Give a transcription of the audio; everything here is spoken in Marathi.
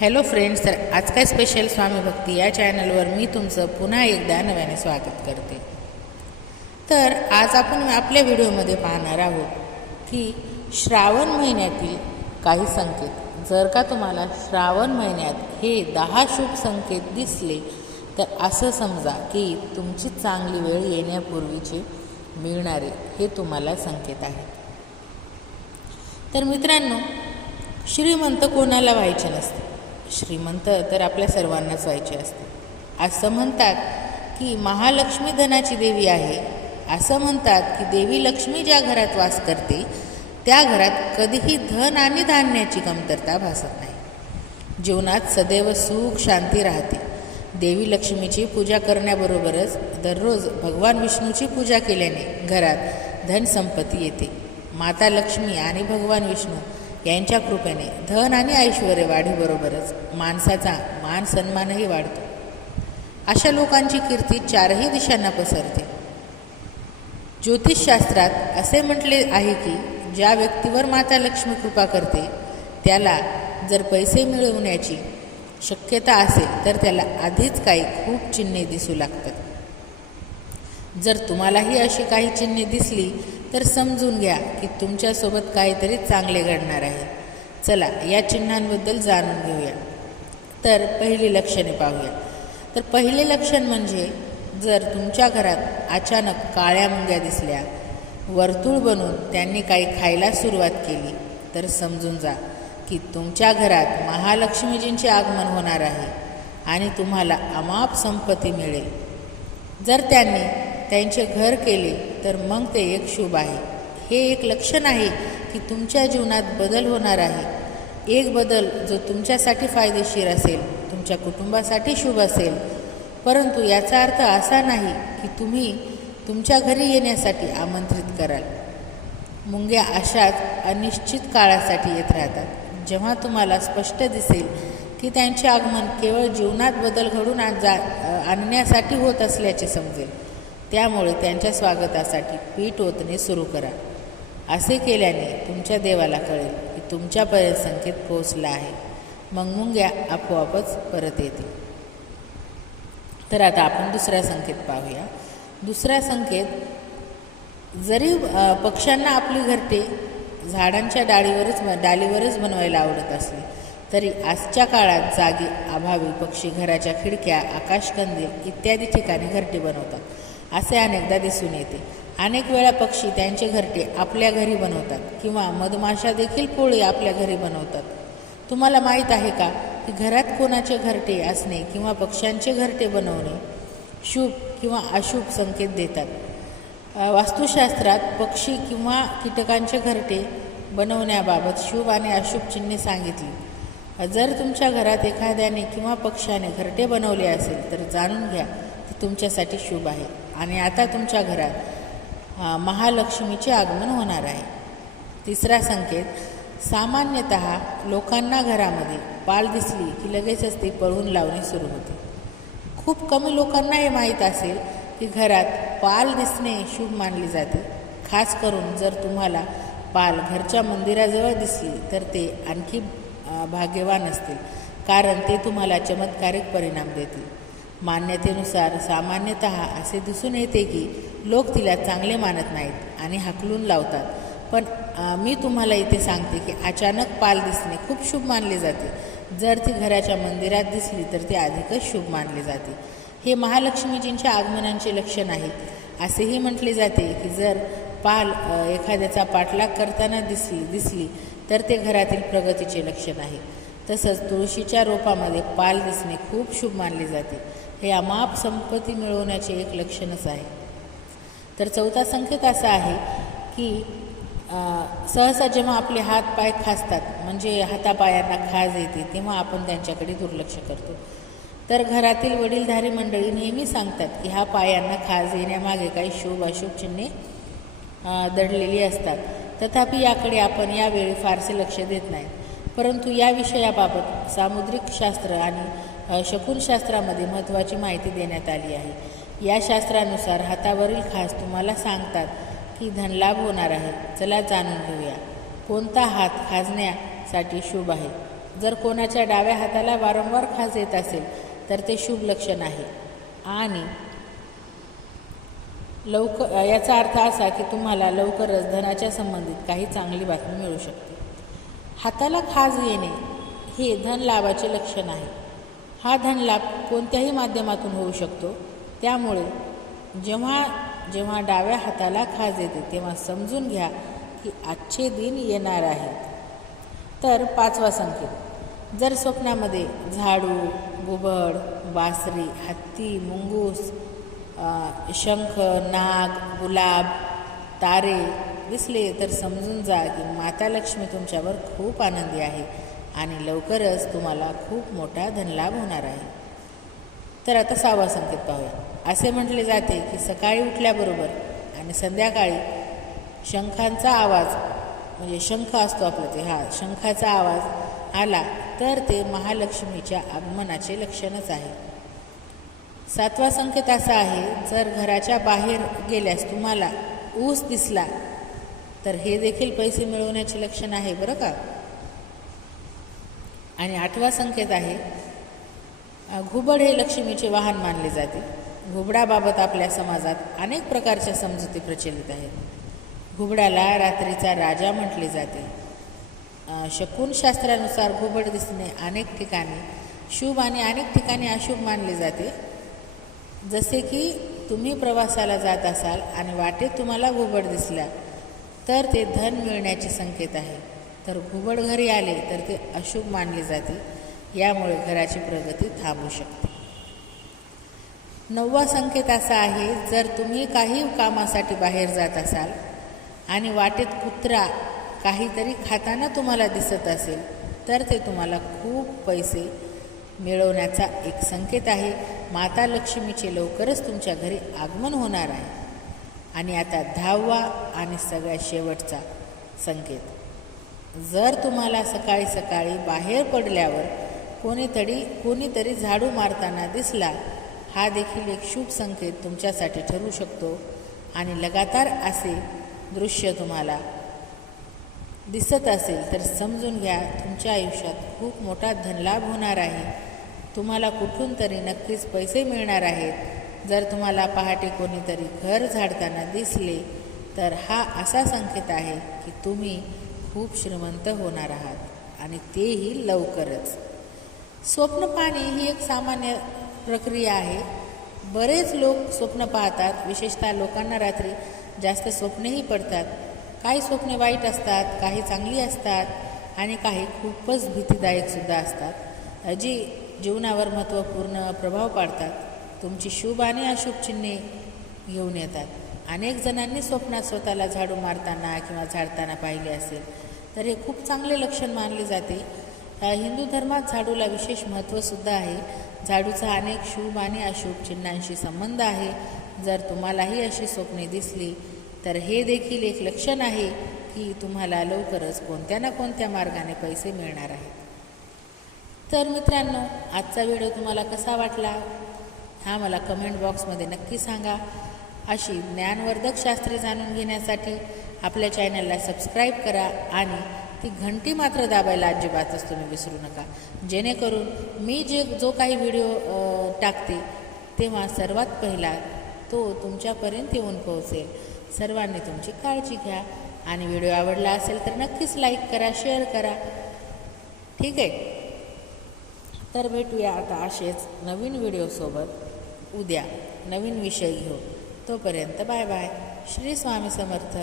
हॅलो फ्रेंड्स तर आज काय स्पेशल स्वामी भक्ती या चॅनलवर मी तुमचं पुन्हा एकदा नव्याने स्वागत करते. तर आज आपण आपल्या व्हिडिओमध्ये पाहणार आहोत की श्रावण महिन्यातील काही संकेत. जर का तुम्हाला श्रावण महिन्यात हे दहा शुभ संकेत दिसले तर असं समजा की तुमची चांगली वेळ येण्यापूर्वीचे मिळणारे हे तुम्हाला संकेत आहेत. तर मित्रांनो श्रीमंत कोणाला व्हायचे नसते? श्रीमंत तर आपल्या सर्वांनाच व्हायचे असते. असं म्हणतात की महालक्ष्मी धनाची देवी आहे. असं म्हणतात की देवी लक्ष्मी ज्या घरात वास करते त्या घरात कधीही धन आणि धान्याची कमतरता भासत नाही. जीवनात सदैव सुख शांती राहते. देवी लक्ष्मीची पूजा करण्याबरोबरच दररोज भगवान विष्णूची पूजा केल्याने घरात धनसंपत्ती येते. माता लक्ष्मी आणि भगवान विष्णू यांच्या कृपेने धन आणि ऐश्वर वाढीबरोबरच माणसाचा मान सन्मानही वाढतो. अशा लोकांची कीर्ती चारही दिशांना पसरते. ज्योतिषशास्त्रात असे म्हटले आहे की ज्या व्यक्तीवर माता लक्ष्मी कृपा करते त्याला जर पैसे मिळवण्याची शक्यता असेल तर त्याला आधीच काही खूप चिन्हे दिसू लागतात. जर तुम्हालाही अशी काही चिन्हे दिसली तर समजून घ्या की तुमच्यासोबत काहीतरी चांगले घडणार आहे. चला या चिन्हांबद्दल जाणून घेऊया. तर पहिली लक्षणे पाहूया. तर पहिले लक्षण म्हणजे जर तुमच्या घरात अचानक काळ्या मुंग्या दिसल्या वर्तुळ बनून त्यांनी काही खायला सुरुवात केली तर समजून जा की तुमच्या घरात महालक्ष्मीजींचे आगमन होणार आहे आणि तुम्हाला अमाप संपत्ती मिळेल. जर त्यांनी त्यांचे घर केले तर मग ते एक शुभ आहे. हे एक लक्षण आहे की तुमच्या जीवनात बदल होणार आहे. एक बदल जो तुमच्यासाठी फायदेशीर असेल तुमच्या कुटुंबासाठी शुभ असेल. परंतु याचा अर्थ असा नाही की तुम्ही तुमच्या घरी येण्यासाठी आमंत्रित कराल. मुंग्या अशाच अनिश्चित काळासाठी येत राहतात. जेव्हा तुम्हाला स्पष्ट दिसेल की त्यांचे आगमन केवळ जीवनात बदल घडून आण जा आणण्यासाठी होत असल्याचे समजेल. त्यामुळे त्यांच्या स्वागतासाठी पीठ ओतणे सुरू करा. असे केल्याने तुमच्या देवाला कळेल की तुमच्यापर्यंत संकेत पोहोचला आहे. मग मुंग्या आपोआपच परत येतील. तर आता आपण दुसरा संकेत पाहूया. दुसरा संकेत जरी पक्ष्यांना आपली घरटे झाडांच्या डाळीवरच डालीवरच बनवायला आवडत असली तरी आजच्या काळात जागी अभावी पक्षी घराच्या खिडक्या आकाशकंदील इत्यादी ठिकाणी घरटे बनवतात. असे अनेकदा दिसून येते. अनेक वेळा पक्षी त्यांचे घरटे आपल्या घरी बनवतात किंवा मधमाशा देखील पोळी आपल्या घरी बनवतात. तुम्हाला माहीत आहे का की घरात कोणाचे घरटे असणे किंवा पक्ष्यांचे घरटे बनवणे शुभ किंवा अशुभ संकेत देतात? वास्तुशास्त्रात पक्षी किंवा कीटकांचे घरटे बनवण्याबाबत शुभ आणि अशुभ चिन्हे सांगितली. जर तुमच्या घरात एखाद्याने किंवा पक्षाने घरटे बनवले असेल तर जाणून घ्या ते तुमच्यासाठी शुभ आहे. आणि आता तुमच्या घरात महालक्ष्मीचे आगमन होणार आहे. तिसरा संकेत सामान्यतः लोकांना घरामध्ये पाल दिसली की लगेचच ती पळून लावणे सुरू होते. खूप कमी लोकांना हे माहीत असेल की घरात पाल दिसणे शुभ मानले जाते. खास करून जर तुम्हाला पाल घरच्या मंदिराजवळ दिसली तर ते आणखी भाग्यवान असतील. कारण ते तुम्हाला चमत्कारिक परिणाम देतील. मान्यतेनुसार सामान्यतः असे दिसून येते की लोक तिला चांगले मानत नाहीत आणि हाकलून लावतात. पण मी तुम्हाला इथे सांगते की अचानक पाल दिसणे खूप शुभ मानले जाते. जर ती घराच्या मंदिरात दिसली तर ती अधिकच शुभ मानले जाते. हे महालक्ष्मीजींच्या आगमनांचे लक्षण आहे. असेही म्हटले जाते की जर पाल एखाद्याचा पाठलाग करताना दिसली दिसली तर ते घरातील प्रगतीचे लक्षण आहे. तसंच तुळशीच्या रोपामध्ये पाल दिसणे खूप शुभ मानले जाते. हे अमाप संपत्ती मिळवण्याचे एक लक्षणच आहे. तर चौथा संकेत असा आहे की सहसा जेव्हा आपले हात पाय खासतात म्हणजे हातापायांना खाज येते तेव्हा आपण त्यांच्याकडे दुर्लक्ष करतो. तर घरातील वडीलधारी मंडळी नेहमी सांगतात की ह्या पायांना खाज येण्यामागे काही शुभ अशुभ चिन्हे दडलेली असतात. तथापि याकडे आपण यावेळी फारसे लक्ष देत नाही. परंतु या विषयाबाबत सामुद्रिक शास्त्र आणि शकुनशास्त्रामध्ये महत्त्वाची माहिती देण्यात आली आहे. या शास्त्रानुसार हातावरील खास तुम्हाला सांगतात की धनलाभ होणार आहे. चला जाणून घेऊया. कोणता हात खाजण्यासाठी शुभ आहे? जर कोणाच्या डाव्या हाताला वारंवार खाज येत असेल तर ते शुभ लक्षण आहे. आणि लवकर याचा अर्थ असा की तुम्हाला लवकरच धनाच्या संबंधित काही चांगली बातमी मिळू शकते. हाताला खाज येणे हे धन लाभाचे लक्षण आहे. हा धनलाभ कोणत्याही माध्यमातून होऊ शकतो. त्यामुळे जेव्हा जेव्हा डाव्या हाताला खाज येते तेव्हा समजून घ्या की आजचे दिन येणार आहेत. तर पाचवा संकेत. जर स्वप्नामध्ये झाडू गुबड बासरी हत्ती मुंगूस शंख नाग गुलाब तारे दिसले तर समजून जा की माता लक्ष्मी तुमच्यावर खूप आनंदी आहे. आणि लवकरच तुम्हाला खूप मोठा धनलाभ होणार आहे. तर आता सहावा संकेत पाहूया. असे म्हटले जाते की सकाळी उठल्याबरोबर आणि संध्याकाळी शंखांचा आवाज म्हणजे शंख असतो आपलं ते हा शंखाचा आवाज आला तर ते महालक्ष्मीच्या आगमनाचे लक्षणच आहे. सातवा संकेत असा आहे जर घराच्या बाहेर गेल्यास तुम्हाला ऊस दिसला तर हे देखील पैसे मिळवण्याचे लक्षण आहे बरं का? आणि आठवा संकेत आहे घुबड हे लक्ष्मीचे वाहन मानले जाते. घुबडाबाबत आपल्या समाजात अनेक प्रकारच्या समजुती प्रचलित आहेत. घुबडाला रात्रीचा राजा म्हटले जाते. शकून शकुनशास्त्रानुसार घुबड दिसणे अनेक ठिकाणी शुभ आणि अनेक ठिकाणी अशुभ मानले जाते. जसे की तुम्ही प्रवासाला जात असाल आणि वाटेत तुम्हाला घुबड दिसल्या तर ते धन मिळण्याचे संकेत आहे. तर घुबड घरी आले तर ते अशुभ मानले जाते. यामुळे घराची प्रगती थांबू शकते. नववा संकेत असा आहे जर तुम्ही काही कामासाठी बाहेर जात असाल आणि वाटेत कुत्रा काहीतरी खाताना तुम्हाला दिसत असेल तर ते तुम्हाला खूप पैसे मिळवण्याचा एक संकेत आहे. माता लक्ष्मीचे लवकरच तुमच्या घरी आगमन होणार आहे. आणि आता दहावा आणि सगळ्यात शेवटचा संकेत. जर तुम्हाला सकाळी सकाळी बाहेर पडल्यावर कोणीतरी कोणीतरी झाडू मारताना दिसला हा देखील एक शुभ संकेत तुमच्यासाठी ठरू शकतो आणि लगातार असे दृश्य तुम्हाला दिसत असेल तर समजून घ्या तुमच्या आयुष्यात खूप मोठा धनलाभ होणार आहे. तुम्हाला कुठून तरी नक्कीच पैसे मिळणार आहेत. जर तुम्हाला पहाटे कोणीतरी घर झाडताना दिसले तर हा असा संकेत आहे की तुम्ही खूप श्रीमंत होणार आहात आणि तेही लवकरच. स्वप्न पाहणे ही एक सामान्य प्रक्रिया आहे. बरेच लोक स्वप्न पाहतात विशेषतः लोकांना रात्री जास्त स्वप्नेही पडतात. काही स्वप्ने वाईट असतात काही चांगली असतात आणि काही खूपच भीतीदायकसुद्धा असतात. जी जीवनावर महत्त्वपूर्ण प्रभाव पाडतात. तुमची शुभ आणि अशुभ चिन्हे घेऊन येतात. अनेक जणांनी स्वप्नात स्वतःला झाडू मारताना किंवा झाडताना पाहिले असेल. तर हे खूप चांगले लक्षण मानले जाते. हिंदू धर्मात झाडूला विशेष महत्त्वसुद्धा आहे. झाडूचा अनेक शुभ आणि अशुभ चिन्हांशी संबंध आहे. जर तुम्हालाही अशी स्वप्ने दिसली तर हे देखील एक लक्षण आहे की तुम्हाला लवकरच कोणत्या ना कोणत्या मार्गाने पैसे मिळणार आहेत. तर मित्रांनो आजचा व्हिडिओ तुम्हाला कसा वाटला? हा मला कमेंट बॉक्समध्ये नक्की सांगा. अशी ज्ञानवर्धक शास्त्रे जाणून घेण्यासाठी आपल्या चॅनलला सबस्क्राईब करा आणि ती घंटी मात्र दाबायला अजिबातच तुम्ही विसरू नका. जेणेकरून मी जे जो काही व्हिडिओ टाकते तेव्हा सर्वात पहिला तो तुमच्यापर्यंत येऊन पोहोचेल. सर्वांनी तुमची काळजी घ्या आणि व्हिडिओ आवडला असेल तर नक्कीच लाईक करा शेअर करा. ठीक आहे? तर भेटूया आता असेच नवीन व्हिडिओसोबत. उद्या नवीन विषय घेऊ. तोपर्यंत बाय बाय. श्री स्वामी समर्थ.